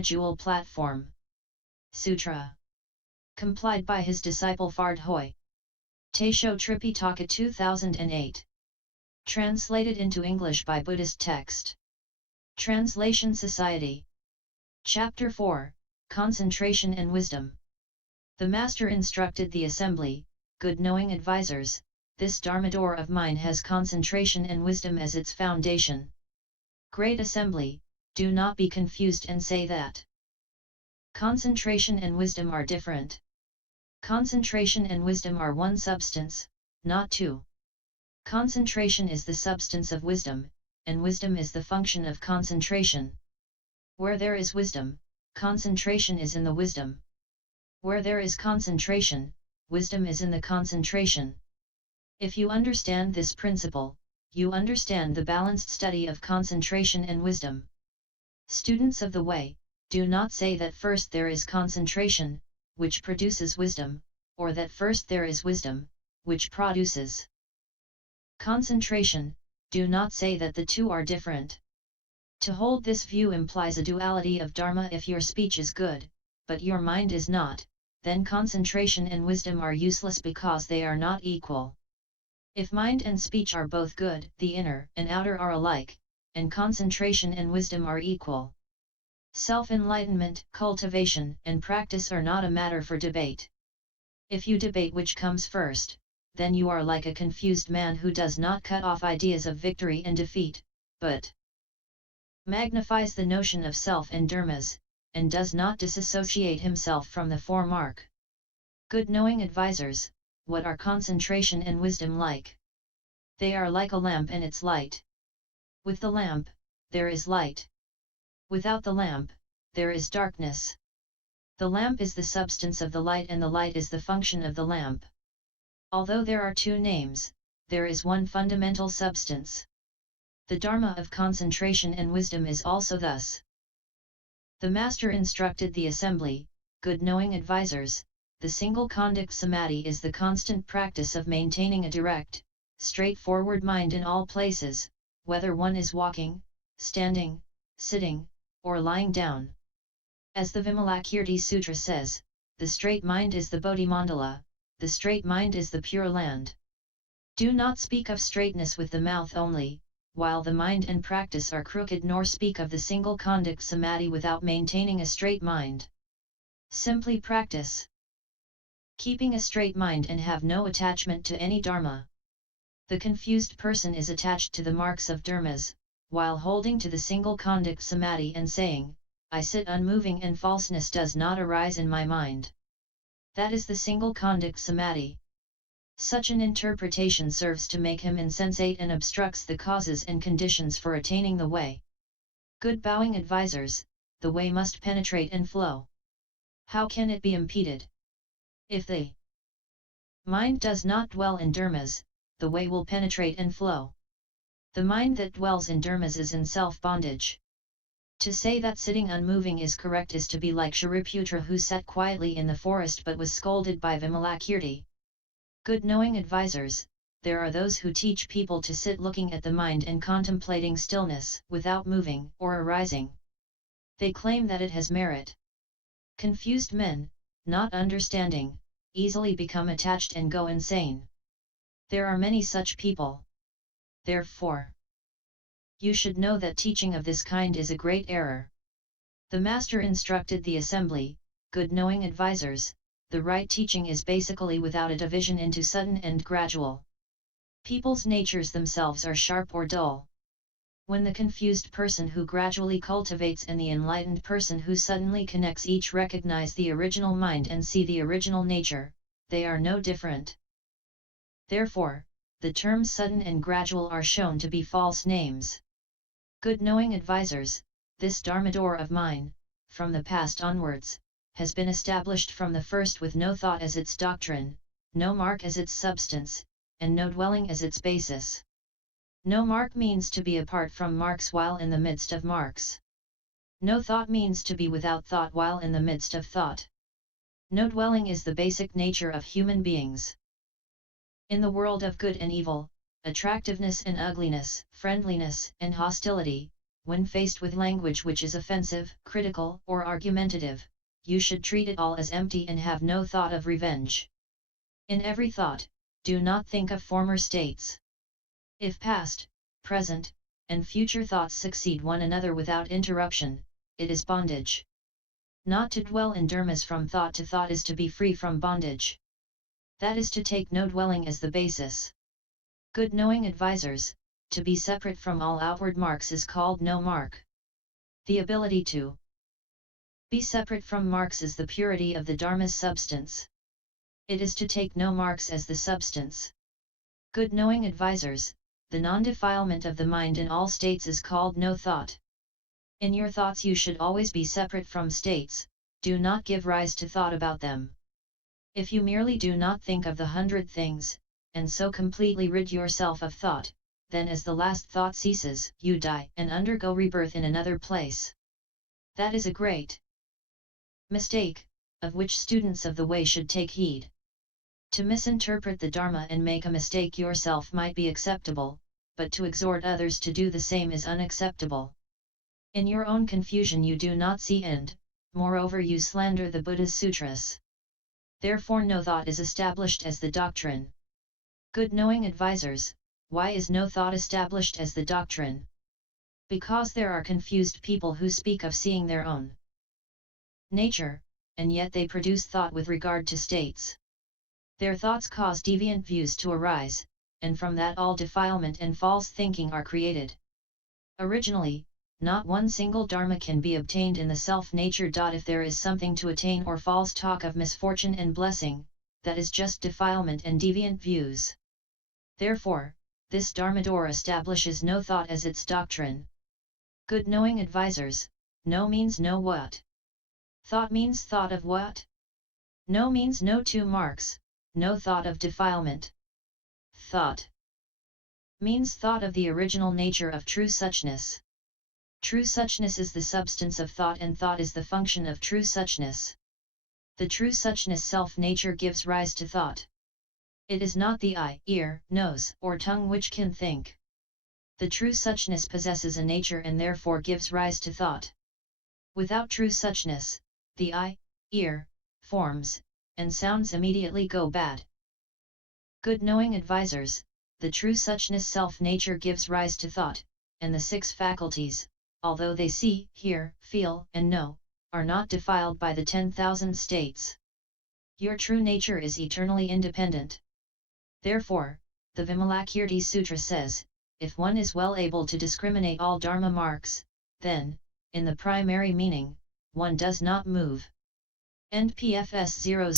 Dharma jewel platform. Sutra. Complied by his disciple Phard Hoi. Taisho Tripitaka 2008. Translated into English by Buddhist text. Translation Society. Chapter 4, Concentration and Wisdom. The Master instructed the assembly, good knowing advisors, this Dharma-door of mine has concentration and wisdom as its foundation. Great assembly, do not be confused and say that concentration and wisdom are different. Concentration and wisdom are one substance, not two. Concentration is the substance of wisdom, and wisdom is the function of concentration. Where there is wisdom, concentration is in the wisdom. Where there is concentration, wisdom is in the concentration. If you understand this principle, you understand the balanced study of concentration and wisdom. Students of the way, do not say that first there is concentration, which produces wisdom, or that first there is wisdom, which produces concentration. Do not say that the two are different. To hold this view implies a duality of dharma. If your speech is good, but your mind is not, then concentration and wisdom are useless because they are not equal. If mind and speech are both good, the inner and outer are alike, and concentration and wisdom are equal. Self-enlightenment, cultivation, and practice are not a matter for debate. If you debate which comes first, then you are like a confused man who does not cut off ideas of victory and defeat, but magnifies the notion of self and dharmas, and does not disassociate himself from the form arc. Good knowing advisors, what are concentration and wisdom like? They are like a lamp and its light. With the lamp, there is light. Without the lamp, there is darkness. The lamp is the substance of the light and the light is the function of the lamp. Although there are two names, there is one fundamental substance. The Dharma of concentration and wisdom is also thus. The Master instructed the assembly, good knowing advisors, the single conduct samadhi is the constant practice of maintaining a direct, straightforward mind in all places, whether one is walking, standing, sitting, or lying down. As the Vimalakirti Sutra says, the straight mind is the Bodhimandala, the straight mind is the pure land. Do not speak of straightness with the mouth only, while the mind and practice are crooked, nor speak of the single conduct samadhi without maintaining a straight mind. Simply practice keeping a straight mind and have no attachment to any dharma. The confused person is attached to the marks of dharmas, while holding to the single conduct samadhi and saying, I sit unmoving and falseness does not arise in my mind. That is the single conduct samadhi. Such an interpretation serves to make him insensate and obstructs the causes and conditions for attaining the way. Good bowing advisors, the way must penetrate and flow. How can it be impeded? If the mind does not dwell in dharmas, the way will penetrate and flow. The mind that dwells in dharmas is in self-bondage. To say that sitting unmoving is correct is to be like Shariputra who sat quietly in the forest but was scolded by Vimalakirti. Good knowing advisors, there are those who teach people to sit looking at the mind and contemplating stillness, without moving or arising. They claim that it has merit. Confused men, not understanding, easily become attached and go insane. There are many such people. Therefore, you should know that teaching of this kind is a great error. The Master instructed the assembly, good knowing advisors, the right teaching is basically without a division into sudden and gradual. People's natures themselves are sharp or dull. When the confused person who gradually cultivates and the enlightened person who suddenly connects each recognize the original mind and see the original nature, they are no different. Therefore, the terms sudden and gradual are shown to be false names. Good knowing advisors, this Dharma-door of mine, from the past onwards, has been established from the first with no thought as its doctrine, no mark as its substance, and no dwelling as its basis. No mark means to be apart from marks while in the midst of marks. No thought means to be without thought while in the midst of thought. No dwelling is the basic nature of human beings. In the world of good and evil, attractiveness and ugliness, friendliness and hostility, when faced with language which is offensive, critical, or argumentative, you should treat it all as empty and have no thought of revenge. In every thought, do not think of former states. If past, present, and future thoughts succeed one another without interruption, it is bondage. Not to dwell in dharmas from thought to thought is to be free from bondage. That is to take no dwelling as the basis. Good knowing advisers, to be separate from all outward marks is called no mark. The ability to be separate from marks is the purity of the Dharma's substance. It is to take no marks as the substance. Good knowing advisers, the non-defilement of the mind in all states is called no thought. In your thoughts you should always be separate from states, do not give rise to thought about them. If you merely do not think of the 100 things, and so completely rid yourself of thought, then as the last thought ceases, you die and undergo rebirth in another place. That is a great mistake, of which students of the way should take heed. To misinterpret the Dharma and make a mistake yourself might be acceptable, but to exhort others to do the same is unacceptable. In your own confusion you do not see end, moreover you slander the Buddha's sutras. Therefore no thought is established as the doctrine. Good knowing advisers, why is no thought established as the doctrine? Because there are confused people who speak of seeing their own nature, and yet they produce thought with regard to states. Their thoughts cause deviant views to arise, and from that all defilement and false thinking are created. Originally, not one single dharma can be obtained in the self-nature. If there is something to attain or false talk of misfortune and blessing, that is just defilement and deviant views. Therefore, this Dharma-door establishes no thought as its doctrine. Good knowing advisers, no means no what? Thought means thought of what? No means no two marks, no thought of defilement. Thought means thought of the original nature of true suchness. True suchness is the substance of thought and thought is the function of true suchness. The true suchness self-nature gives rise to thought. It is not the eye, ear, nose, or tongue which can think. The true suchness possesses a nature and therefore gives rise to thought. Without true suchness, the eye, ear, forms, and sounds immediately go bad. Good knowing advisers, the true suchness self-nature gives rise to thought, and the 6 faculties, although they see, hear, feel, and know, are not defiled by the 10,000 states. Your true nature is eternally independent. Therefore, the Vimalakirti Sutra says, if one is well able to discriminate all dharma marks, then, in the primary meaning, one does not move. End PFS 0